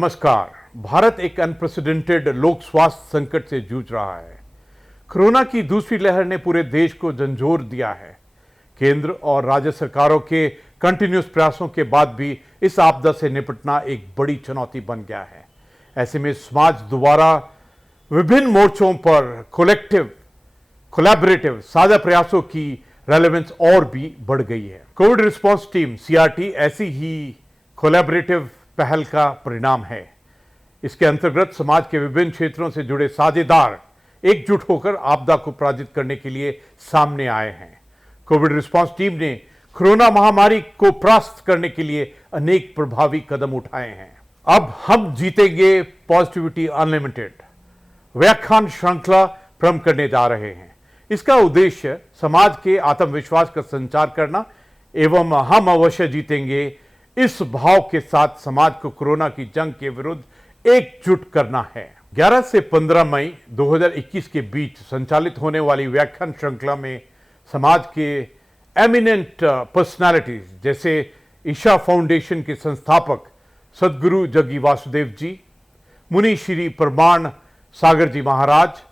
नमस्कार। भारत एक अनप्रेसिडेंटेड लोक स्वास्थ्य संकट से जूझ रहा है। कोरोना की दूसरी लहर ने पूरे देश को झंझोर दिया है। केंद्र और राज्य सरकारों के कंटिन्यूस प्रयासों के बाद भी इस आपदा से निपटना एक बड़ी चुनौती बन गया है। ऐसे में समाज दोबारा विभिन्न मोर्चों पर कोलैबोरेटिव साझा प्रयासों की रेलेवेंस और भी बढ़ गई है। कोविड रिस्पांस टीम सीआरटी ऐसी ही कोलैबोरेटिव पहल का परिणाम है। इसके अंतर्गत समाज के विभिन्न क्षेत्रों से जुड़े साझेदार एकजुट होकर आपदा को पराजित करने के लिए सामने आए हैं। कोविड रिस्पांस टीम ने कोरोना महामारी को परास्त करने के लिए अनेक प्रभावी कदम उठाए हैं। अब हम जीतेंगे पॉजिटिविटी अनलिमिटेड व्याख्यान श्रृंखला प्रारंभ करने जा रहे हैं। इसका उद्देश्य समाज के आत्मविश्वास का संचार करना एवं हम अवश्य जीतेंगे इस भाव के साथ समाज को कोरोना की जंग के विरुद्ध एकजुट करना है। 11 से 15 मई 2021 के बीच संचालित होने वाली व्याख्यान श्रृंखला में समाज के एमिनेंट पर्सनालिटीज जैसे ईशा फाउंडेशन के संस्थापक सदगुरु जग्गी वासुदेव जी, मुनि श्री प्रमाण सागर जी महाराज,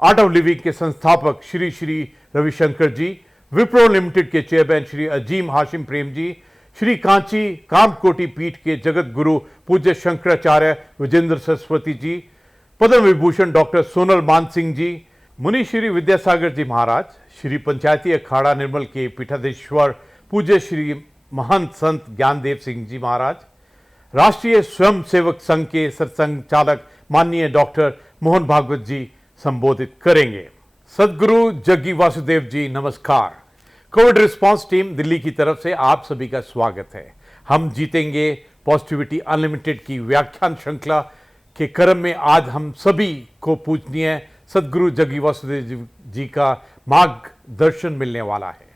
आर्ट ऑफ लिविंग के संस्थापक श्री श्री रविशंकर जी, विप्रो लिमिटेड के चेयरमैन श्री अजीम हाशिम प्रेम जी, श्री कांची कामकोटि पीठ के जगत गुरु पूज्य शंकराचार्य विजेंद्र सरस्वती जी, पद्म विभूषण डॉक्टर सोनल मान सिंह जी, मुनि श्री विद्यासागर जी महाराज, श्री पंचायती अखाड़ा निर्मल के पीठाधीश्वर पूज्य श्री महंत संत ज्ञानदेव सिंह जी महाराज, राष्ट्रीय स्वयंसेवक संघ के सरसंघचालक माननीय डॉक्टर मोहन भागवत जी संबोधित करेंगे। सदगुरु जग्गी वासुदेव जी नमस्कार। कोविड रिस्पांस टीम दिल्ली की तरफ से आप सभी का स्वागत है। हम जीतेंगे पॉजिटिविटी अनलिमिटेड की व्याख्यान श्रृंखला के क्रम में आज हम सभी को पूजनीय सदगुरु जग्गी वासुदेव जी का मार्गदर्शन मिलने वाला है।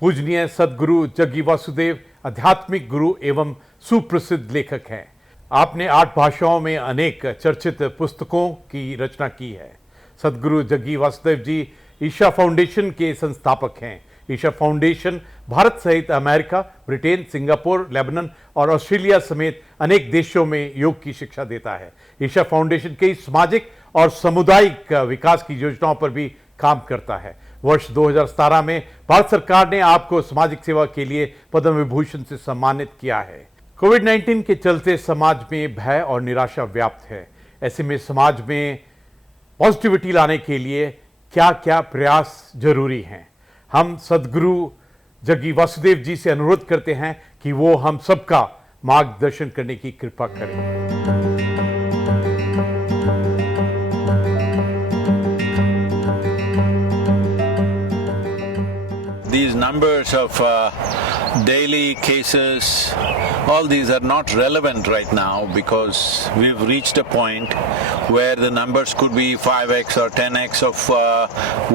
पूजनीय सदगुरु जग्गी वासुदेव आध्यात्मिक गुरु एवं सुप्रसिद्ध लेखक हैं। आपने 8 भाषाओं में अनेक चर्चित पुस्तकों की रचना की है। सदगुरु जग्गी वासुदेव जी ईशा फाउंडेशन के संस्थापक हैं। ईशा फाउंडेशन भारत सहित अमेरिका, ब्रिटेन, सिंगापुर, लेबनान और ऑस्ट्रेलिया समेत अनेक देशों में योग की शिक्षा देता है। ईशा फाउंडेशन कई सामाजिक और सामुदायिक विकास की योजनाओं पर भी काम करता है। वर्ष 2017 में भारत सरकार ने आपको सामाजिक सेवा के लिए पद्म विभूषण से सम्मानित किया है। कोविड-19 के चलते समाज में भय और निराशा व्याप्त है। ऐसे में समाज में पॉजिटिविटी लाने के लिए क्या क्या प्रयास जरूरी हैं, हम सदगुरु जग्गी वासुदेव जी से अनुरोध करते हैं कि वो हम सबका मार्गदर्शन करने की कृपा करें। These numbers of daily cases, all these are not relevant right now because we've reached a point where the numbers could be 5x or 10x of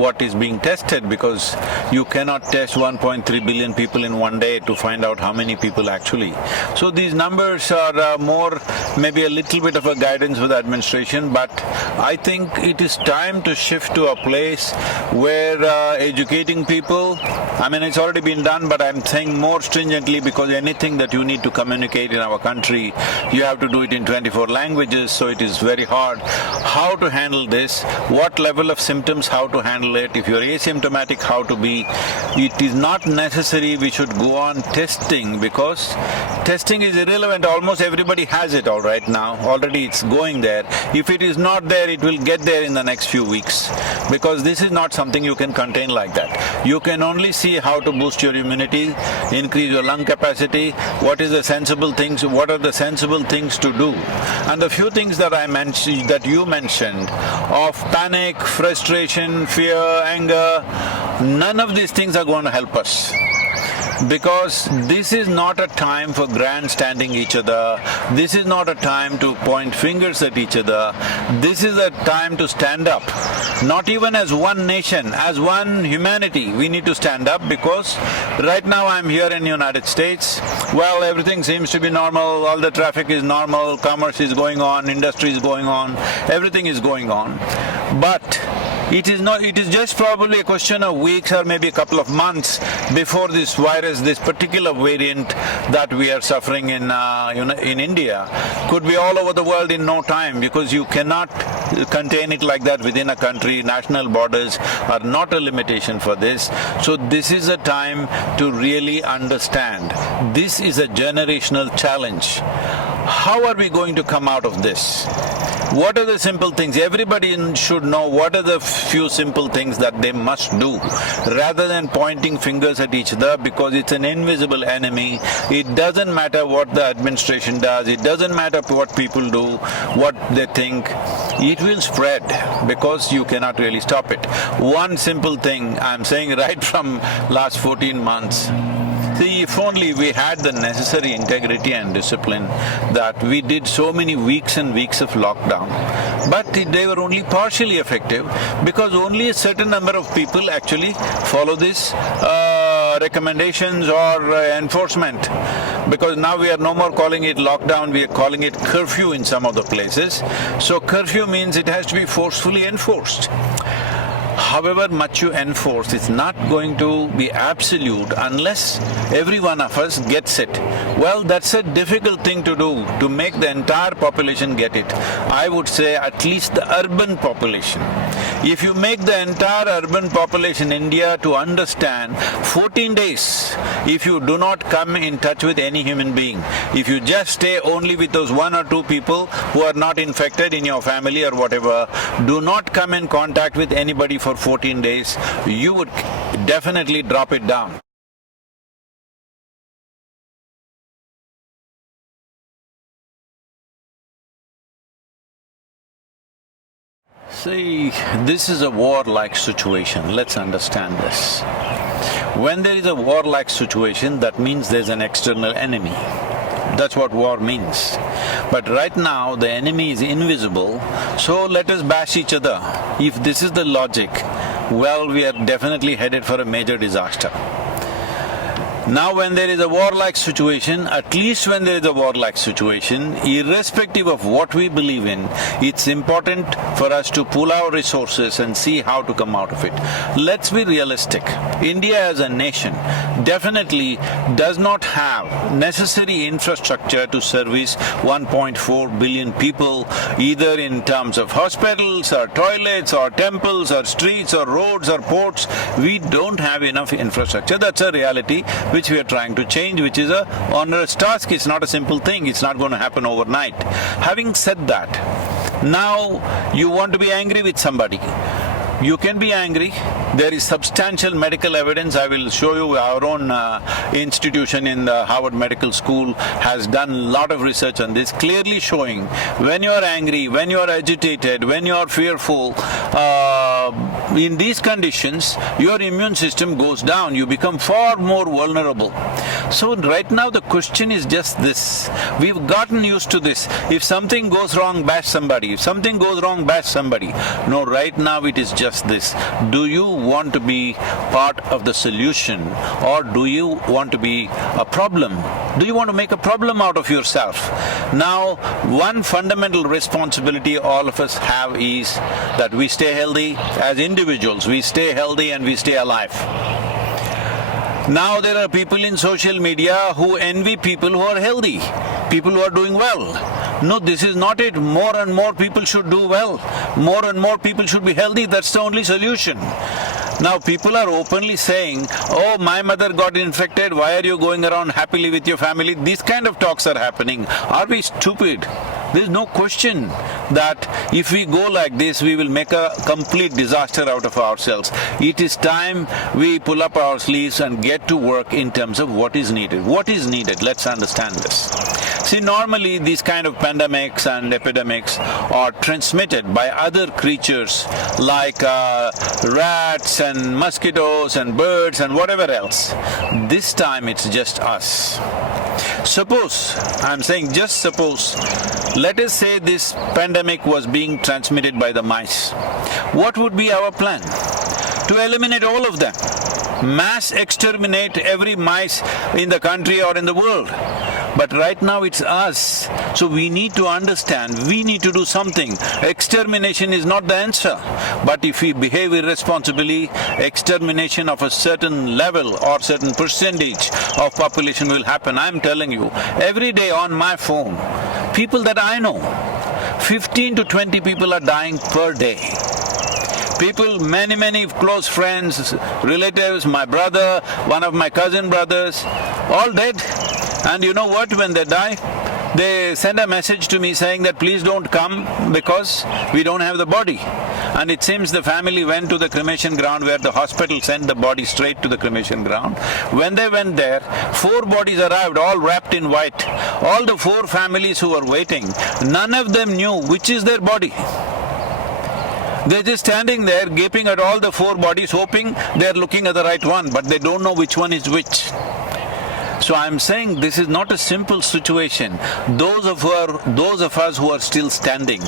what is being tested, because you cannot test 1.3 billion people in one day to find out how many people actually. So these numbers are more maybe a little bit of a guidance for the administration, but I think it is time to shift to a place where educating people, I mean, it's already been done, but I'm saying more stringently, because anything that you need to communicate in our country, you have to do it in 24 languages, so it is very hard. How to handle this, what level of symptoms, how to handle it, if you're asymptomatic, how to be. It is not necessary we should go on testing, because testing is irrelevant. Almost everybody has it all right now. Already it's going there. If it is not there, it will get there in the next few weeks, because this is not something you can contain like that. You can only see how to boost your immunity, increase your lung capacity, what are the sensible things to do. And the few things that I mentioned, that you mentioned, of panic, frustration, fear, anger, none of these things are going to help us. Because this is not a time for grandstanding each other. This is not a time to point fingers at each other. This is a time to stand up. Not even as one nation, as one humanity, we need to stand up, because right now I'm here in the United States. Well, everything seems to be normal, all the traffic is normal, commerce is going on, industry is going on, everything is going on. But It is just probably a question of weeks or maybe a couple of months before this virus, this particular variant that we are suffering in India, could be all over the world in no time, because you cannot contain it like that within a country. National borders are not a limitation for this. So this is a time to really understand. This is a generational challenge. How are we going to come out of this? What are the simple things? Everybody should know what are the few simple things that they must do, rather than pointing fingers at each other, because it's an invisible enemy. It doesn't matter what the administration does, it doesn't matter what people do, what they think. It will spread because you cannot really stop it. One simple thing I'm saying right from last 14 months. See, if only we had the necessary integrity and discipline, that we did so many weeks and weeks of lockdown, but they were only partially effective because only a certain number of people actually follow these recommendations or enforcement. Because now we are no more calling it lockdown, we are calling it curfew in some of the places. So curfew means it has to be forcefully enforced. However much you enforce, it's not going to be absolute unless every one of us gets it. Well, that's a difficult thing to do, to make the entire population get it. I would say at least the urban population. If you make the entire urban population in India to understand 14 days, if you do not come in touch with any human being, if you just stay only with those one or two people who are not infected in your family or whatever, do not come in contact with anybody for 14 days, you would definitely drop it down. See, this is a war-like situation. Let's understand this. When there is a war-like situation, that means there's an external enemy. That's what war means. But right now, the enemy is invisible, so let us bash each other. If this is the logic, well, we are definitely headed for a major disaster. Now when there is a war-like situation, at least when there is a war-like situation, irrespective of what we believe in, it's important for us to pool our resources and see how to come out of it. Let's be realistic. India as a nation definitely does not have necessary infrastructure to service 1.4 billion people, either in terms of hospitals or toilets or temples or streets or roads or ports. We don't have enough infrastructure. That's a reality which we are trying to change, which is a onerous task. It's not a simple thing, it's not going to happen overnight. Having said that, now you want to be angry with somebody. You can be angry. There is substantial medical evidence. I will show you our own institution in the Harvard Medical School has done a lot of research on this, clearly showing when you are angry, when you are agitated, when you are fearful, in these conditions, your immune system goes down. You become far more vulnerable. So right now the question is just this. We've gotten used to this. If something goes wrong, bash somebody. If something goes wrong, bash somebody. No, right now it is just this. Do you want to be part of the solution, or do you want to be a problem? Do you want to make a problem out of yourself? Now, one fundamental responsibility all of us have is that we stay healthy as individuals. We stay healthy and we stay alive. Now there are people in social media who envy people who are healthy, people who are doing well. No, this is not it. More and more people should do well. More and more people should be healthy. That's the only solution. Now people are openly saying, oh, my mother got infected, why are you going around happily with your family? These kind of talks are happening. Are we stupid? There is no question that if we go like this, we will make a complete disaster out of ourselves. It is time we pull up our sleeves and get to work in terms of what is needed. What is needed? Let's understand this. See, normally these kind of pandemics and epidemics are transmitted by other creatures like rats and mosquitoes and birds and whatever else. This time it's just us. Suppose, I'm saying just suppose, let us say this pandemic was being transmitted by the mice. What would be our plan? To eliminate all of them. Mass exterminate every mice in the country or in the world. But right now it's us. So we need to understand, we need to do something. Extermination is not the answer. But if we behave irresponsibly, extermination of a certain level or certain percentage of population will happen. I'm telling you, every day on my phone, people that I know, 15 to 20 people are dying per day. People, many close friends, relatives, my brother, one of my cousin brothers, all dead. And you know what, when they die, they send a message to me saying that please don't come because we don't have the body. And it seems the family went to the cremation ground where the hospital sent the body straight to the cremation ground. When they went there, 4 bodies arrived, all wrapped in white. All the 4 families who were waiting, none of them knew which is their body. They're just standing there gaping at all the 4 bodies, hoping they're looking at the right one, but they don't know which one is which. So I'm saying this is not a simple situation. Those of us who are still standing,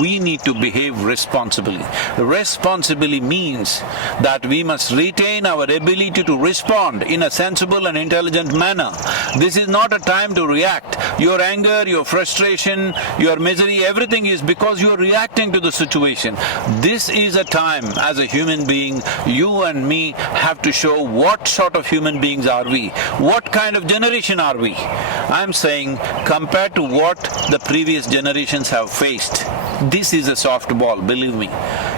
we need to behave responsibly. Responsibly means that we must retain our ability to respond in a sensible and intelligent manner. This is not a time to react. Your anger, your frustration, your misery, everything is because you are reacting to the situation. This is a time, as a human being, you and me have to show what sort of human beings are we, what kind of generation are we. I'm saying, compared to what the previous generations have faced, this is a softball, believe me.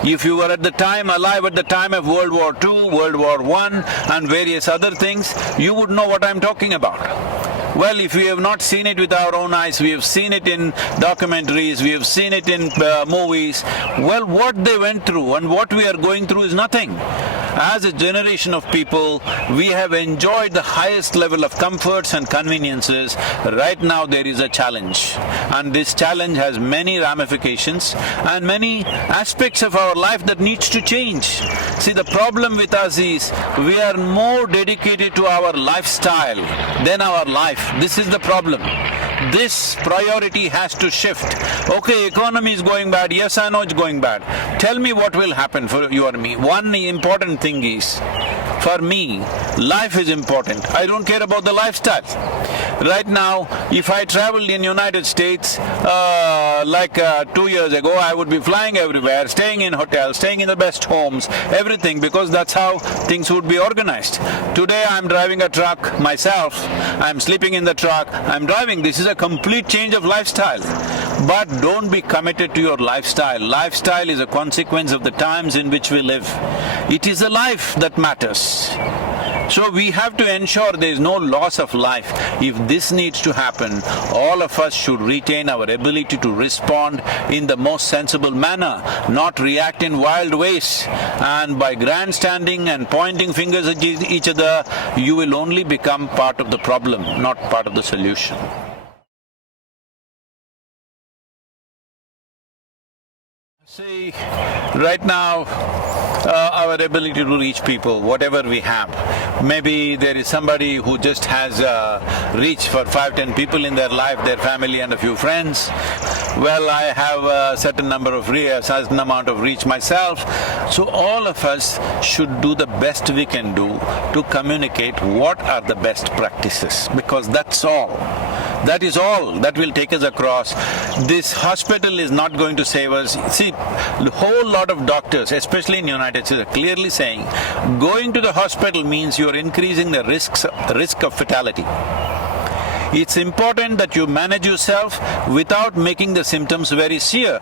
If you were alive at the time of World War II, World War I and various other things, you would know what I'm talking about. Well, if we have not seen it with our own eyes, we have seen it in documentaries, we have seen it in movies, well, what they went through and what we are going through is nothing. As a generation of people, we have enjoyed the highest level of comforts and conveniences. Right now there is a challenge, and this challenge has many ramifications and many aspects of our life that needs to change. See, the problem with us is we are more dedicated to our lifestyle than our life. This is the problem. This priority has to shift. Okay, economy is going bad, yes I know it's going bad. Tell me what will happen for you and me. One important thing is, for me, life is important. I don't care about the lifestyle. Right now, if I traveled in United States, 2 years ago, I would be flying everywhere, staying in hotels, staying in the best homes, everything, because that's how things would be organized. Today I'm driving a truck myself, I'm sleeping in the truck, I'm driving. This is a complete change of lifestyle. But don't be committed to your lifestyle. Lifestyle is a consequence of the times in which we live. It is the life that matters. So we have to ensure there is no loss of life. If this needs to happen, all of us should retain our ability to respond in the most sensible manner, not react in wild ways. And by grandstanding and pointing fingers at each other, you will only become part of the problem, not part of the solution. See, right now, our ability to reach people, whatever we have. Maybe there is somebody who just has reach for 5-10 people in their life, their family and a few friends. Well, I have a certain amount of reach myself. So all of us should do the best we can do to communicate what are the best practices, because that's all. That is all that will take us across. This hospital is not going to save us. See, a whole lot of doctors, especially in the United States, are clearly saying going to the hospital means you are increasing the risk of fatality. It's important that you manage yourself without making the symptoms very severe.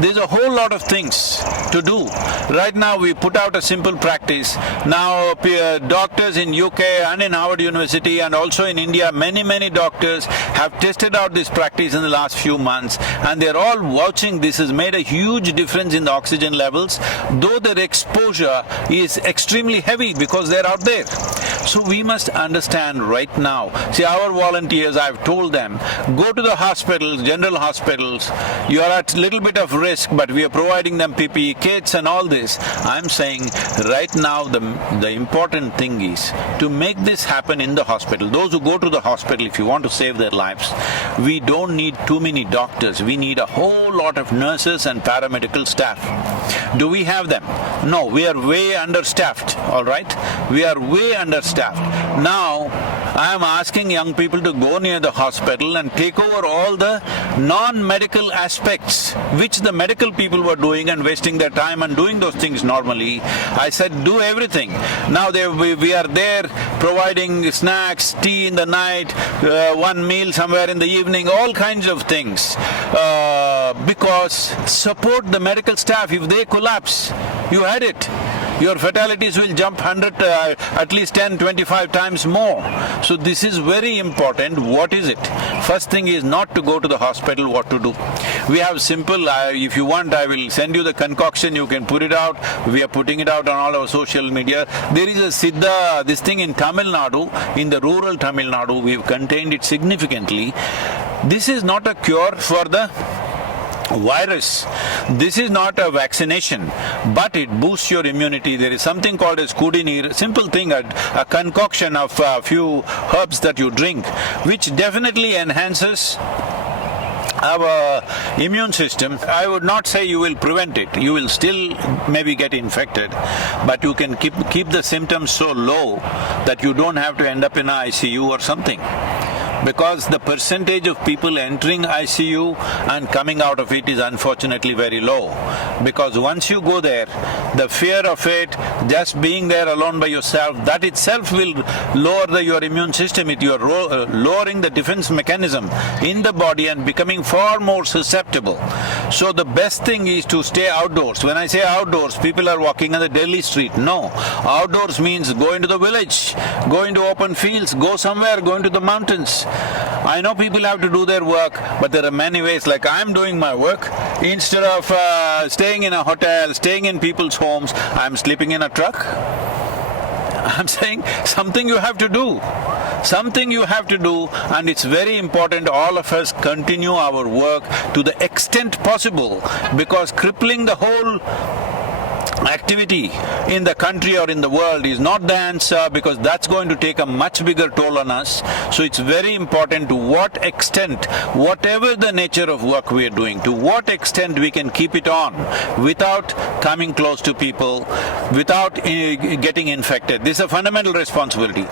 There's a whole lot of things to do. Right now we put out a simple practice. Now doctors in UK and in Harvard University and also in India, many doctors have tested out this practice in the last few months, and they're all vouching this has made a huge difference in the oxygen levels, though their exposure is extremely heavy because they're out there. So we must understand right now. See, our volunteers, I've told them, go to the hospitals, general hospitals, you are at little bit of risk, but we are providing them PPE kits and all this. I'm saying right now the important thing is to make this happen in the hospital. Those who go to the hospital, if you want to save their lives, we don't need too many doctors. We need a whole lot of nurses and paramedical staff. Do we have them? No, we are way understaffed, all right? We are way understaffed. Now, I am asking young people to go near the hospital and take over all the non-medical aspects, which the medical people were doing and wasting their time and doing those things normally. I said, do everything. Now we are there providing snacks, tea in the night, one meal somewhere in the evening, all kinds of things. Because support the medical staff. If they collapse, you had it. Your fatalities will jump 100, at least 10, 25 times more. So this is very important. What is it? First thing is not to go to the hospital, what to do. We have simple, if you want I will send you the concoction, you can put it out. We are putting it out on all our social media. There is a Siddha, this thing in Tamil Nadu, in the rural Tamil Nadu, we've contained it significantly. This is not a cure for the virus. This is not a vaccination, but it boosts your immunity. There is something called as Kudineer, simple thing, a concoction of a few herbs that you drink, which definitely enhances our immune system. I would not say you will prevent it. You will still maybe get infected, but you can keep the symptoms so low that you don't have to end up in an ICU or something. Because the percentage of people entering ICU and coming out of it is unfortunately very low. Because once you go there, the fear of it, just being there alone by yourself, that itself will lower your immune system. You are lowering the defense mechanism in the body and becoming far more susceptible. So the best thing is to stay outdoors. When I say outdoors, people are walking on the Delhi street. No. Outdoors means go into the village, go into open fields, go somewhere, go into the mountains. I know people have to do their work, but there are many ways. Like I'm doing my work, instead of staying in a hotel, staying in people's homes, I'm sleeping in a truck. I'm saying something you have to do. Something you have to do, and it's very important all of us continue our work to the extent possible, because crippling the whole activity in the country or in the world is not the answer, because that's going to take a much bigger toll on us. So it's very important to what extent, whatever the nature of work we are doing, to what extent we can keep it on without coming close to people, without getting infected. This is a fundamental responsibility.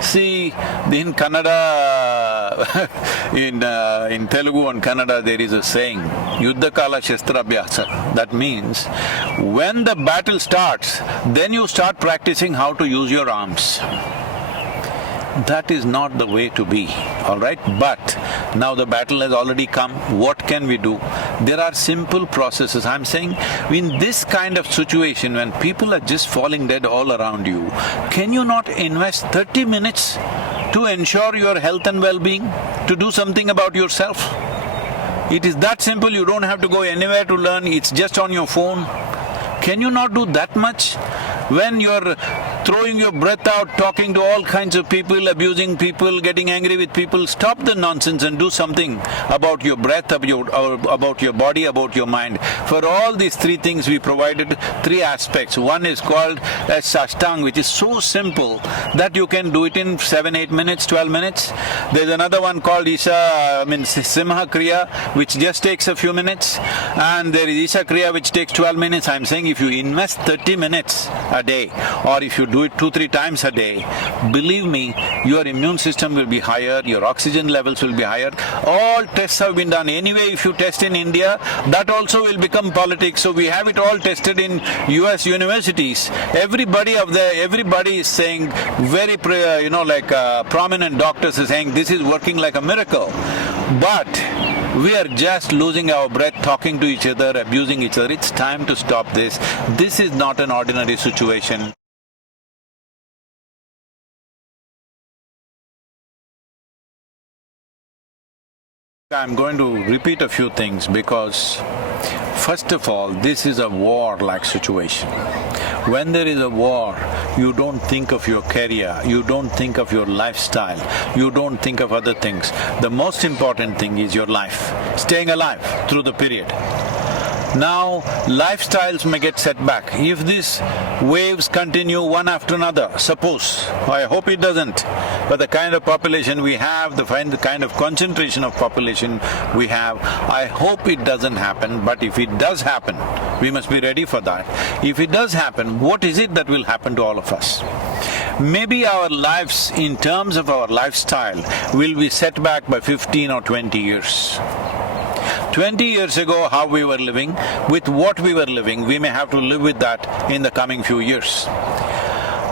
See, in Kannada, in Telugu and Kannada, there is a saying, Yuddha Kala Shastra Abhyasa. That means, when the battle starts, then you start practicing how to use your arms. That is not the way to be, all right? But now the battle has already come, what can we do? There are simple processes. I'm saying, in this kind of situation, when people are just falling dead all around you, can you not invest 30 minutes to ensure your health and well-being, to do something about yourself? It is that simple, you don't have to go anywhere to learn, it's just on your phone. Can you not do that much? When you're throwing your breath out, talking to all kinds of people, abusing people, getting angry with people, stop the nonsense and do something about your breath, about your body, about your mind. For all these three things, we provided three aspects. One is called as Sashtang, which is so simple that you can do it in 7, 8 minutes, 12 minutes. There's another one called Simha Kriya, which just takes a few minutes. And there is Isha Kriya, which takes 12 minutes. I'm saying if you invest 30 minutes a day, or if you do it 2-3 times a day, believe me, your immune system will be higher, your oxygen levels will be higher. All tests have been done. Anyway, if you test in India, that also will become politics. So we have it all tested in US universities. Everybody is saying, very prominent doctors are saying this is working like a miracle. But we are just losing our breath, talking to each other, abusing each other. It's time to stop this. This is not an ordinary situation. I'm going to repeat a few things because, first of all, this is a war-like situation. When there is a war, you don't think of your career, you don't think of your lifestyle, you don't think of other things. The most important thing is your life, staying alive through the period. Now, lifestyles may get set back. If these waves continue one after another, suppose, I hope it doesn't, but the kind of population we have, the kind of concentration of population we have, I hope it doesn't happen, but if it does happen, we must be ready for that. If it does happen, what is it that will happen to all of us? Maybe our lives, in terms of our lifestyle, will be set back by 15 or 20 years. 20 years ago, how we were living, with what we were living, we may have to live with that in the coming few years.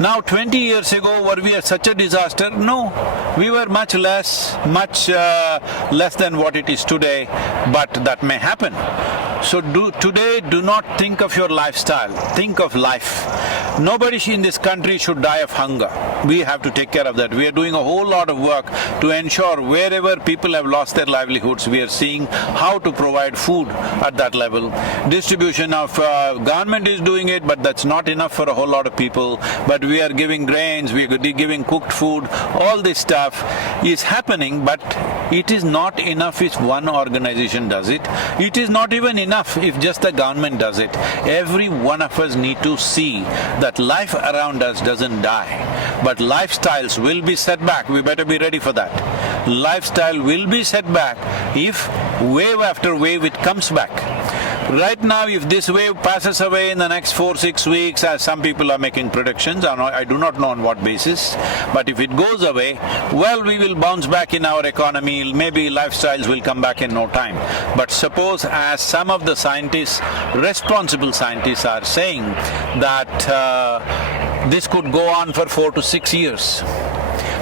Now, 20 years ago, were we such a disaster? No, we were much less than what it is today, but that may happen. So today, do not think of your lifestyle, think of life. Nobody in this country should die of hunger. We have to take care of that. We are doing a whole lot of work to ensure wherever people have lost their livelihoods, we are seeing how to provide food at that level. Distribution of government is doing it, but that's not enough for a whole lot of people. But we are giving grains, we are giving cooked food, all this stuff is happening, but it is not enough if one organization does it. It is not even enough if just the government does it. Every one of us need to see that life around us doesn't die, but lifestyles will be set back. We better be ready for that. Lifestyle will be set back if wave after wave it comes back. Right now, if this wave passes away in the next 4-6 weeks, as some people are making predictions, I do not know on what basis, but if it goes away, well, we will bounce back in our economy, maybe lifestyles will come back in no time. But suppose, as some of the scientists, responsible scientists are saying, that this could go on for 4 to 6 years.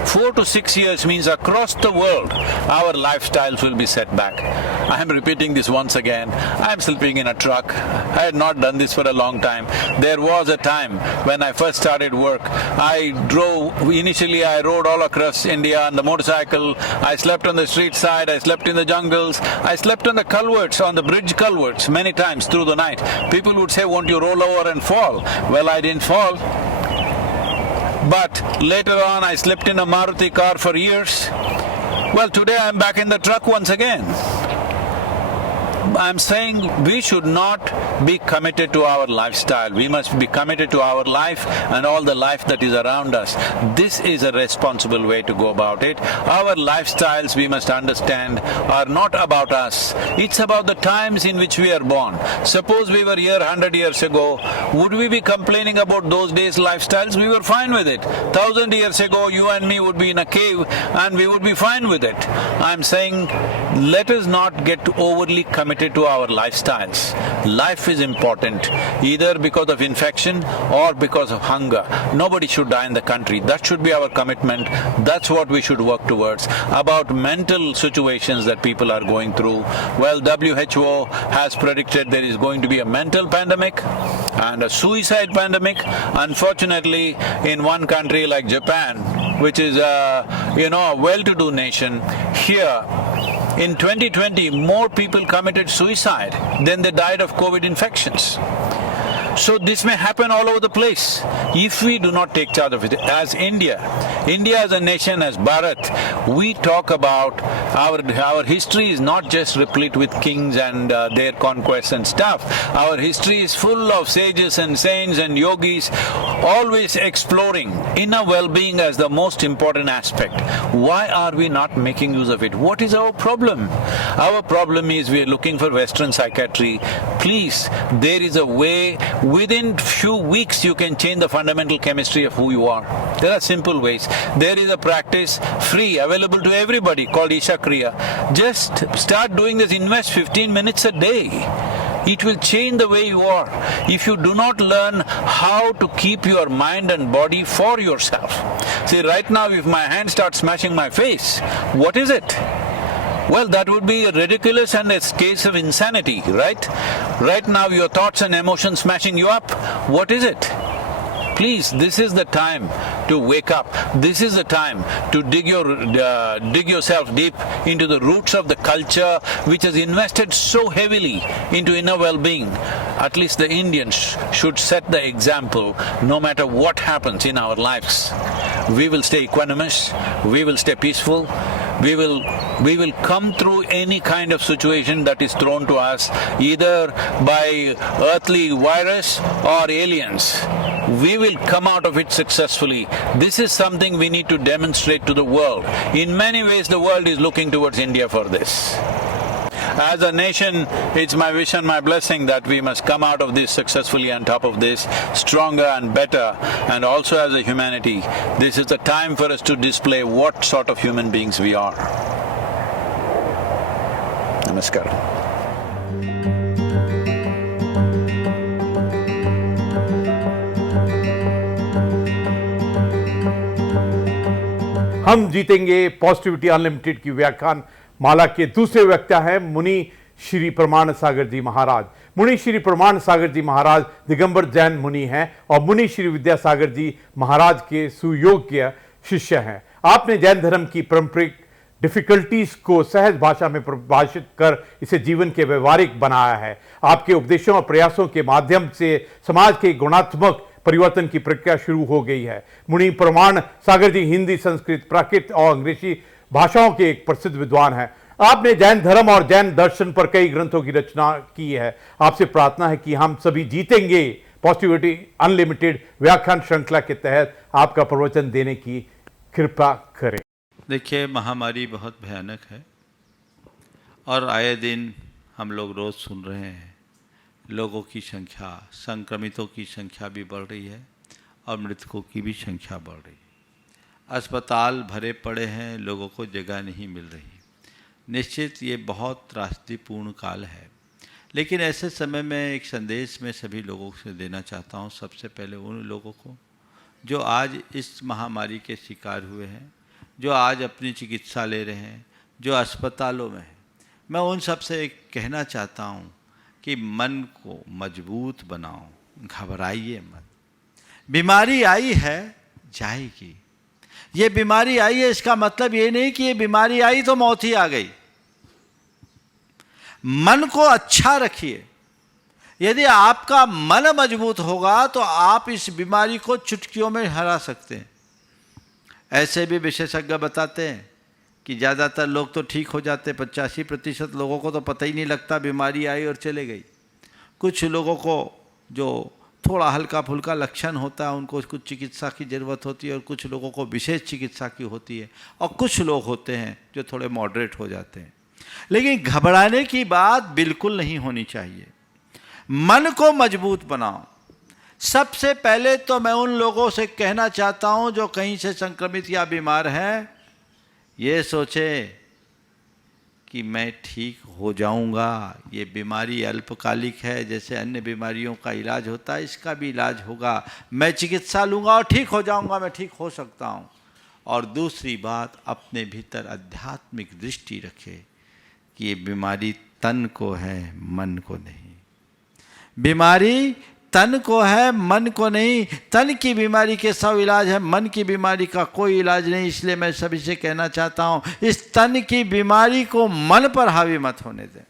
4 to 6 years means across the world, our lifestyles will be set back. I am repeating this once again. I am sleeping in a truck. I had not done this for a long time. There was a time when I first started work, initially I rode all across India on the motorcycle. I slept on the street side, I slept in the jungles, I slept on the culverts, on the bridge culverts many times through the night. People would say, won't you roll over and fall? Well, I didn't fall. But later on, I slept in a Maruti car for years. Well, today I'm back in the truck once again. I'm saying we should not be committed to our lifestyle. We must be committed to our life and all the life that is around us. This is a responsible way to go about it. Our lifestyles, we must understand, are not about us. It's about the times in which we are born. Suppose we were here 100 years ago, would we be complaining about those days' lifestyles? We were fine with it. 1,000 years ago, you and me would be in a cave and we would be fine with it. I'm saying, let us not get overly committed to our lifestyles. Life is important, either because of infection or because of hunger. Nobody should die in the country. That should be our commitment. That's what we should work towards. About mental situations that people are going through, well, WHO has predicted there is going to be a mental pandemic and a suicide pandemic. Unfortunately, in one country like Japan, which is a well-to-do nation, here in 2020, more people committed suicide than they died of COVID infections. So this may happen all over the place if we do not take charge of it. As India as a nation, as Bharat, we talk about our history is not just replete with kings and their conquests and stuff. Our history is full of sages and saints and yogis, always exploring inner well-being as the most important aspect. Why are we not making use of it? What is our problem? Our problem is we are looking for Western psychiatry. Please, there is a way. Within few weeks you can change the fundamental chemistry of who you are. There are simple ways. There is a practice, free, available to everybody, called Isha Kriya. Just start doing this, invest 15 minutes a day. It will change the way you are. If you do not learn how to keep your mind and body for yourself. See, right now if my hand starts smashing my face, what is it? Well, that would be ridiculous and a case of insanity, right? Right now your thoughts and emotions smashing you up, what is it? Please, this is the time to wake up. This is the time to dig yourself deep into the roots of the culture which has invested so heavily into inner well-being. At least the Indians should set the example no matter what happens in our lives. We will stay equanimous, we will stay peaceful, we will We will come through any kind of situation that is thrown to us, either by earthly virus or aliens. We will come out of it successfully. This is something we need to demonstrate to the world. In many ways, the world is looking towards India for this. As a nation, it's my wish and my blessing that we must come out of this successfully, on top of this, stronger and better. And also as a humanity, this is the time for us to display what sort of human beings we are. Namaskar. हम जीतेंगे positivity unlimited की व्याख्यान माला के दूसरे वक्ता हैं मुनि श्री प्रमाण सागर जी महाराज। मुनि श्री प्रमाण सागर जी महाराज दिगंबर जैन मुनि हैं और मुनि श्री विद्यासागर जी महाराज के सुयोग्य शिष्य हैं। आपने जैन धर्म की पारंपरिक डिफिकल्टीज को सहज भाषा में परिभाषित कर इसे जीवन के व्यवहारिक बनाया है। आपके उपदेशों और प्रयासों के माध्यम से समाज के गुणात्मक परिवर्तन की प्रक्रिया शुरू हो गई है। मुनि प्रमाण सागर जी हिंदी, संस्कृत, प्राकृत और अंग्रेजी भाषाओं के एक प्रसिद्ध विद्वान हैं। आपने जैन धर्म और जैन दर्शन पर कई ग्रंथों की रचना की है। आपसे प्रार्थना है कि हम सभी जीतेंगे पॉजिटिविटी अनलिमिटेड व्याख्यान श्रृंखला के तहत आपका प्रवचन देने की कृपा करें। देखिए, महामारी बहुत भयानक है और आए दिन हम लोग रोज़ सुन रहे हैं लोगों की संख्या, संक्रमितों की संख्या भी बढ़ रही है और मृतकों की भी संख्या बढ़ रही है। अस्पताल भरे पड़े हैं, लोगों को जगह नहीं मिल रही। निश्चित ये बहुत त्रासदीपूर्ण काल है, लेकिन ऐसे समय में एक संदेश मैं सभी लोगों से देना चाहता हूँ। सबसे पहले उन लोगों को जो आज इस महामारी के शिकार हुए हैं, जो आज अपनी चिकित्सा ले रहे हैं, जो अस्पतालों में हैं, मैं उन सब से कहना चाहता हूँ कि मन को मजबूत बनाओ, घबराइए मत। बीमारी आई है, जाएगी। ये बीमारी आई है, इसका मतलब ये नहीं कि ये बीमारी आई तो मौत ही आ गई। मन को अच्छा रखिए। यदि आपका मन मजबूत होगा तो आप इस बीमारी को चुटकियों में हरा सकते हैं। ऐसे भी विशेषज्ञ बताते हैं कि ज़्यादातर लोग तो ठीक हो जाते, 85% लोगों को तो पता ही नहीं लगता बीमारी आई और चले गई। कुछ लोगों को जो थोड़ा हल्का फुल्का लक्षण होता है उनको कुछ चिकित्सा की ज़रूरत होती है और कुछ लोगों को विशेष चिकित्सा की होती है और कुछ लोग होते हैं जो थोड़े मॉडरेट हो जाते हैं। लेकिन घबराने की बात बिल्कुल नहीं होनी चाहिए। मन को मजबूत बनाओ। सबसे पहले तो मैं उन लोगों से कहना चाहता हूं जो कहीं से संक्रमित या बीमार हैं, ये सोचे कि मैं ठीक हो जाऊंगा। ये बीमारी अल्पकालिक है, जैसे अन्य बीमारियों का इलाज होता है इसका भी इलाज होगा। मैं चिकित्सा लूँगा और ठीक हो जाऊंगा, मैं ठीक हो सकता हूँ। और दूसरी बात, अपने भीतर आध्यात्मिक दृष्टि रखे कि ये बीमारी तन को है, मन को नहीं। बीमारी तन को है, मन को नहीं। तन की बीमारी के 100 इलाज है, मन की बीमारी का कोई इलाज नहीं। इसलिए मैं सभी से कहना चाहता हूँ, इस तन की बीमारी को मन पर हावी मत होने दें।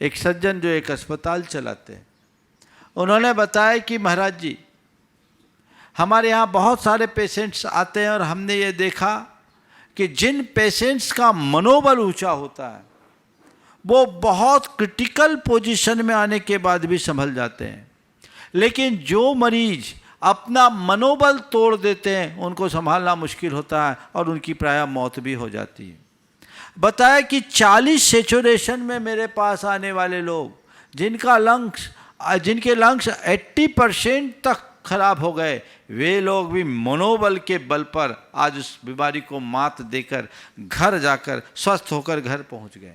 एक सज्जन जो एक अस्पताल चलाते हैं, उन्होंने बताया कि महाराज जी, हमारे यहाँ बहुत सारे पेशेंट्स आते हैं और हमने ये देखा कि जिन पेशेंट्स का मनोबल ऊंचा होता है वो बहुत क्रिटिकल पोजीशन में आने के बाद भी संभल जाते हैं, लेकिन जो मरीज अपना मनोबल तोड़ देते हैं उनको संभालना मुश्किल होता है और उनकी प्रायः मौत भी हो जाती है। बताया कि 40 सैचुरेशन में मेरे पास आने वाले लोग जिनके लंग्स 80% तक खराब हो गए, वे लोग भी मनोबल के बल पर आज उस बीमारी को मात देकर घर जाकर स्वस्थ होकर घर पहुंच गए।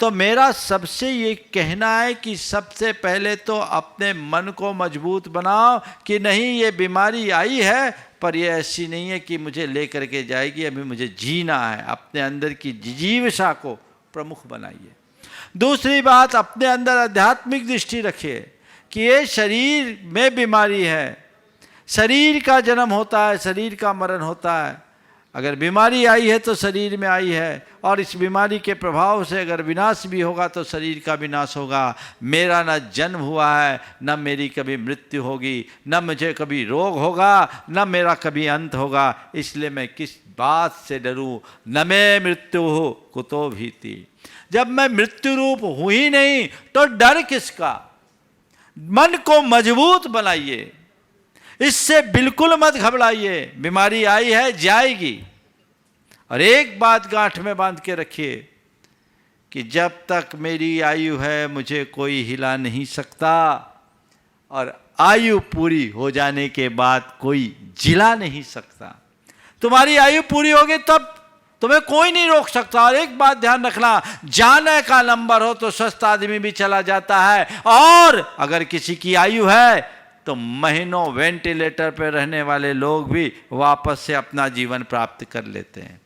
तो मेरा सबसे ये कहना है कि सबसे पहले तो अपने मन को मजबूत बनाओ कि नहीं, ये बीमारी आई है पर ये ऐसी नहीं है कि मुझे ले करके जाएगी, अभी मुझे जीना है। अपने अंदर की जिजीविषा को प्रमुख बनाइए। दूसरी बात, अपने अंदर आध्यात्मिक दृष्टि रखिए कि ये शरीर में बीमारी है, शरीर का जन्म होता है, शरीर का मरण होता है। अगर बीमारी आई है तो शरीर में आई है और इस बीमारी के प्रभाव से अगर विनाश भी होगा तो शरीर का विनाश होगा। मेरा न जन्म हुआ है, न मेरी कभी मृत्यु होगी, न मुझे कभी रोग होगा, न मेरा कभी अंत होगा। इसलिए मैं किस बात से डरूं न मैं मृत्यु हो कुतो भीति। जब मैं मृत्यु रूप हूं ही नहीं तो डर किसका। मन को मजबूत बनाइए, इससे बिल्कुल मत घबराइए। बीमारी आई है, जाएगी। और एक बात गांठ में बांध के रखिए कि जब तक मेरी आयु है मुझे कोई हिला नहीं सकता, और आयु पूरी हो जाने के बाद कोई जिला नहीं सकता। तुम्हारी आयु पूरी होगी तब तुम्हें कोई नहीं रोक सकता। और एक बात ध्यान रखना, जाने का नंबर हो तो स्वस्थ आदमी भी चला जाता है, और अगर किसी की आयु है तो महीनों वेंटिलेटर पर रहने वाले लोग भी वापस से अपना जीवन प्राप्त कर लेते हैं।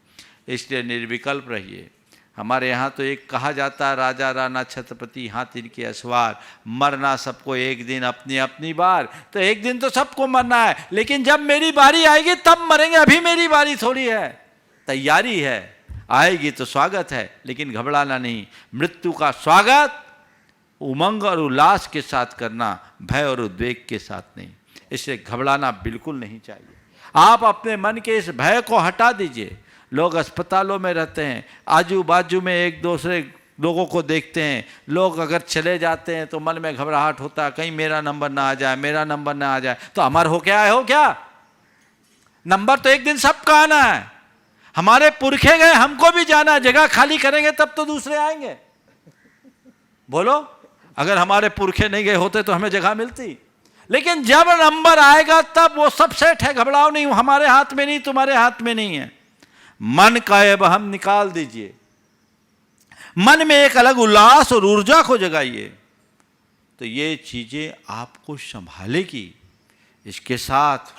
इसलिए निर्विकल्प रहिए। हमारे यहाँ तो एक कहा जाता है, राजा राणा छत्रपति हाथ इनके असवार, मरना सबको एक दिन अपनी अपनी बार। तो एक दिन तो सबको मरना है, लेकिन जब मेरी बारी आएगी तब मरेंगे। अभी मेरी बारी थोड़ी है, तैयारी है। आएगी तो स्वागत है, लेकिन घबराना नहीं। मृत्यु का स्वागत उमंग और उल्लास के साथ करना, भय और उद्वेग के साथ नहीं। इसलिए घबराना बिल्कुल नहीं चाहिए। आप अपने मन के इस भय को हटा दीजिए। लोग अस्पतालों में रहते हैं, आजू बाजू में एक दूसरे लोगों को देखते हैं। लोग अगर चले जाते हैं तो मन में घबराहट होता है, कहीं मेरा नंबर ना आ जाए, मेरा नंबर ना आ जाए। तो अमर हो क्या है, हो क्या? नंबर तो एक दिन सबका आना है। हमारे पुरखे गए, हमको भी जाना है। जगह खाली करेंगे तब तो दूसरे आएंगे। बोलो, अगर हमारे पुरखे नहीं गए होते तो हमें जगह मिलती। लेकिन जब नंबर आएगा तब वो सब सेट है, घबराओ नहीं। हमारे हाथ में नहीं, तुम्हारे हाथ में नहीं है। मन का ये वहम निकाल दीजिए। मन में एक अलग उल्लास और ऊर्जा को जगाइए, तो ये चीजें आपको संभालेगी। इसके साथ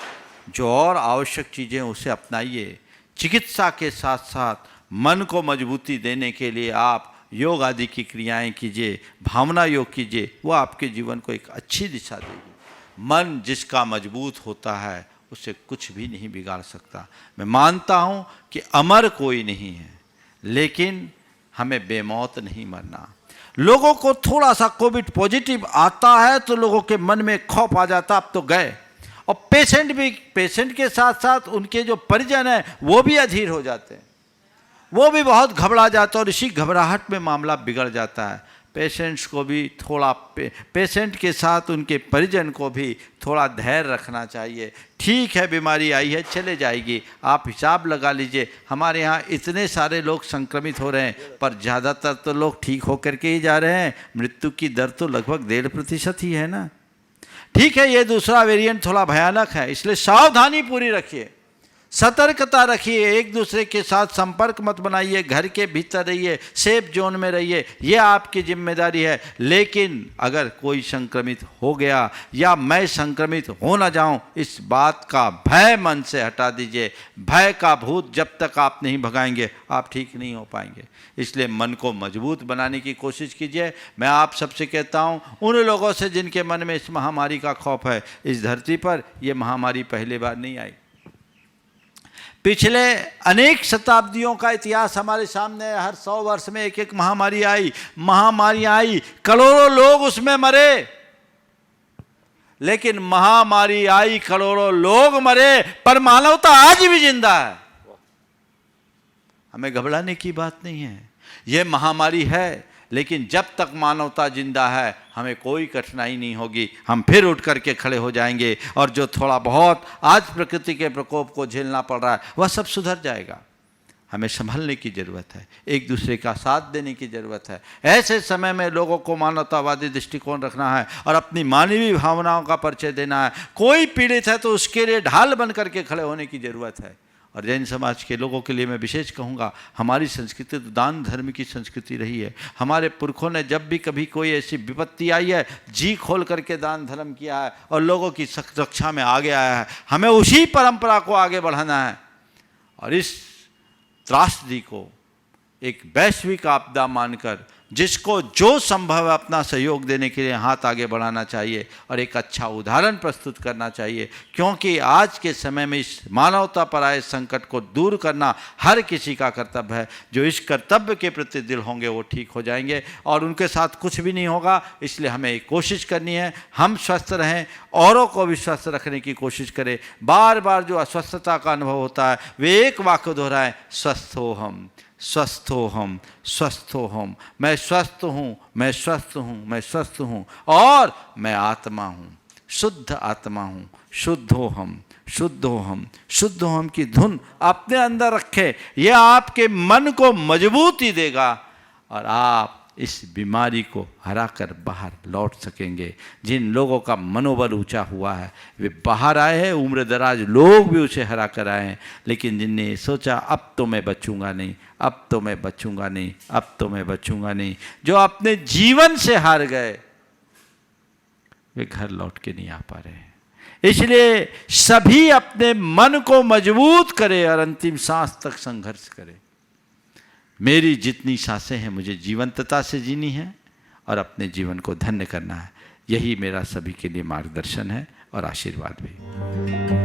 जो और आवश्यक चीजें उसे अपनाइए। चिकित्सा के साथ साथ मन को मजबूती देने के लिए आप योग आदि की क्रियाएं कीजिए, भावना योग कीजिए। वो आपके जीवन को एक अच्छी दिशा देगी। मन जिसका मजबूत होता है उसे कुछ भी नहीं बिगाड़ सकता। मैं मानता हूँ कि अमर कोई नहीं है, लेकिन हमें बेमौत नहीं मरना। लोगों को थोड़ा सा कोविड पॉजिटिव आता है तो लोगों के मन में खौफ आ जाता, अब तो गए। और पेशेंट भी, पेशेंट के साथ साथ उनके जो परिजन हैं वो भी अधीर हो जाते हैं, वो भी बहुत घबरा जाता है, और इसी घबराहट में मामला बिगड़ जाता है। पेशेंट्स को भी थोड़ा पेशेंट के साथ उनके परिजन को भी थोड़ा धैर्य रखना चाहिए। ठीक है, बीमारी आई है, चले जाएगी। आप हिसाब लगा लीजिए, हमारे यहाँ इतने सारे लोग संक्रमित हो रहे हैं, पर ज़्यादातर तो लोग ठीक होकर के ही जा रहे हैं। मृत्यु की दर तो लगभग 1.5% ही है ना। ठीक है, ये दूसरा वेरिएंट थोड़ा भयानक है, इसलिए सावधानी पूरी रखिए, सतर्कता रखिए। एक दूसरे के साथ संपर्क मत बनाइए, घर के भीतर रहिए, सेफ जोन में रहिए, ये आपकी जिम्मेदारी है। लेकिन अगर कोई संक्रमित हो गया या मैं संक्रमित हो ना जाऊं, इस बात का भय मन से हटा दीजिए। भय का भूत जब तक आप नहीं भगाएंगे, आप ठीक नहीं हो पाएंगे। इसलिए मन को मजबूत बनाने की कोशिश कीजिए। मैं आप सबसे कहता हूं, उन लोगों से जिनके मन में इस महामारी का खौफ है, इस धरती पर यह महामारी पहली बार नहीं आई। पिछले अनेक शताब्दियों का इतिहास हमारे सामने है। हर 100 वर्ष में एक एक महामारी आई, करोड़ों लोग उसमें मरे। लेकिन महामारी आई, करोड़ों लोग मरे, पर मानवता आज भी जिंदा है। हमें घबराने की बात नहीं है। यह महामारी है, लेकिन जब तक मानवता जिंदा है हमें कोई कठिनाई नहीं होगी। हम फिर उठ करके खड़े हो जाएंगे, और जो थोड़ा बहुत आज प्रकृति के प्रकोप को झेलना पड़ रहा है वह सब सुधर जाएगा। हमें संभलने की ज़रूरत है, एक दूसरे का साथ देने की ज़रूरत है। ऐसे समय में लोगों को मानवतावादी दृष्टिकोण रखना है और अपनी मानवीय भावनाओं का परिचय देना है। कोई पीड़ित है तो उसके लिए ढाल बन करके खड़े होने की ज़रूरत है। और जैन समाज के लोगों के लिए मैं विशेष कहूँगा, हमारी संस्कृति तो दान धर्म की संस्कृति रही है। हमारे पुरखों ने जब भी कभी कोई ऐसी विपत्ति आई है, जी खोल करके दान धर्म किया है और लोगों की रक्षा में आगे आया है। हमें उसी परंपरा को आगे बढ़ाना है और इस त्रासदी को एक वैश्विक आपदा मानकर जिसको जो संभव है अपना सहयोग देने के लिए हाथ आगे बढ़ाना चाहिए और एक अच्छा उदाहरण प्रस्तुत करना चाहिए, क्योंकि आज के समय में इस मानवता पर आए संकट को दूर करना हर किसी का कर्तव्य है। जो इस कर्तव्य के प्रति दिल होंगे वो ठीक हो जाएंगे और उनके साथ कुछ भी नहीं होगा। इसलिए हमें एक कोशिश करनी है, हम स्वस्थ रहें, औरों को भी स्वस्थ रखने की कोशिश करें। बार बार जो अस्वस्थता का अनुभव होता है वे एक वाक्य दोहराएं, स्वस्थ हो हम, स्वस्थ हो हम, स्वस्थ हो हम, मैं स्वस्थ हूँ, मैं स्वस्थ हूँ, मैं स्वस्थ हूँ और मैं आत्मा हूँ, शुद्ध आत्मा हूँ, शुद्ध हो हम, शुद्ध हो हम, शुद्ध हो हम की धुन अपने अंदर रखें। यह आपके मन को मजबूती देगा और आप इस बीमारी को हराकर बाहर लौट सकेंगे। जिन लोगों का मनोबल ऊंचा हुआ है वे बाहर आए हैं, उम्र दराज लोग भी उसे हरा कर आए हैं, लेकिन जिनने सोचा अब तो मैं बचूंगा नहीं, अब तो मैं बचूंगा नहीं, अब तो मैं बचूंगा नहीं, जो अपने जीवन से हार गए वे घर लौट के नहीं आ पा रहे हैं। इसलिए सभी अपने मन को मजबूत करें और अंतिम सांस तक संघर्ष करें। मेरी जितनी सांसें हैं मुझे जीवंतता से जीनी है और अपने जीवन को धन्य करना है। यही मेरा सभी के लिए मार्गदर्शन है और आशीर्वाद भी।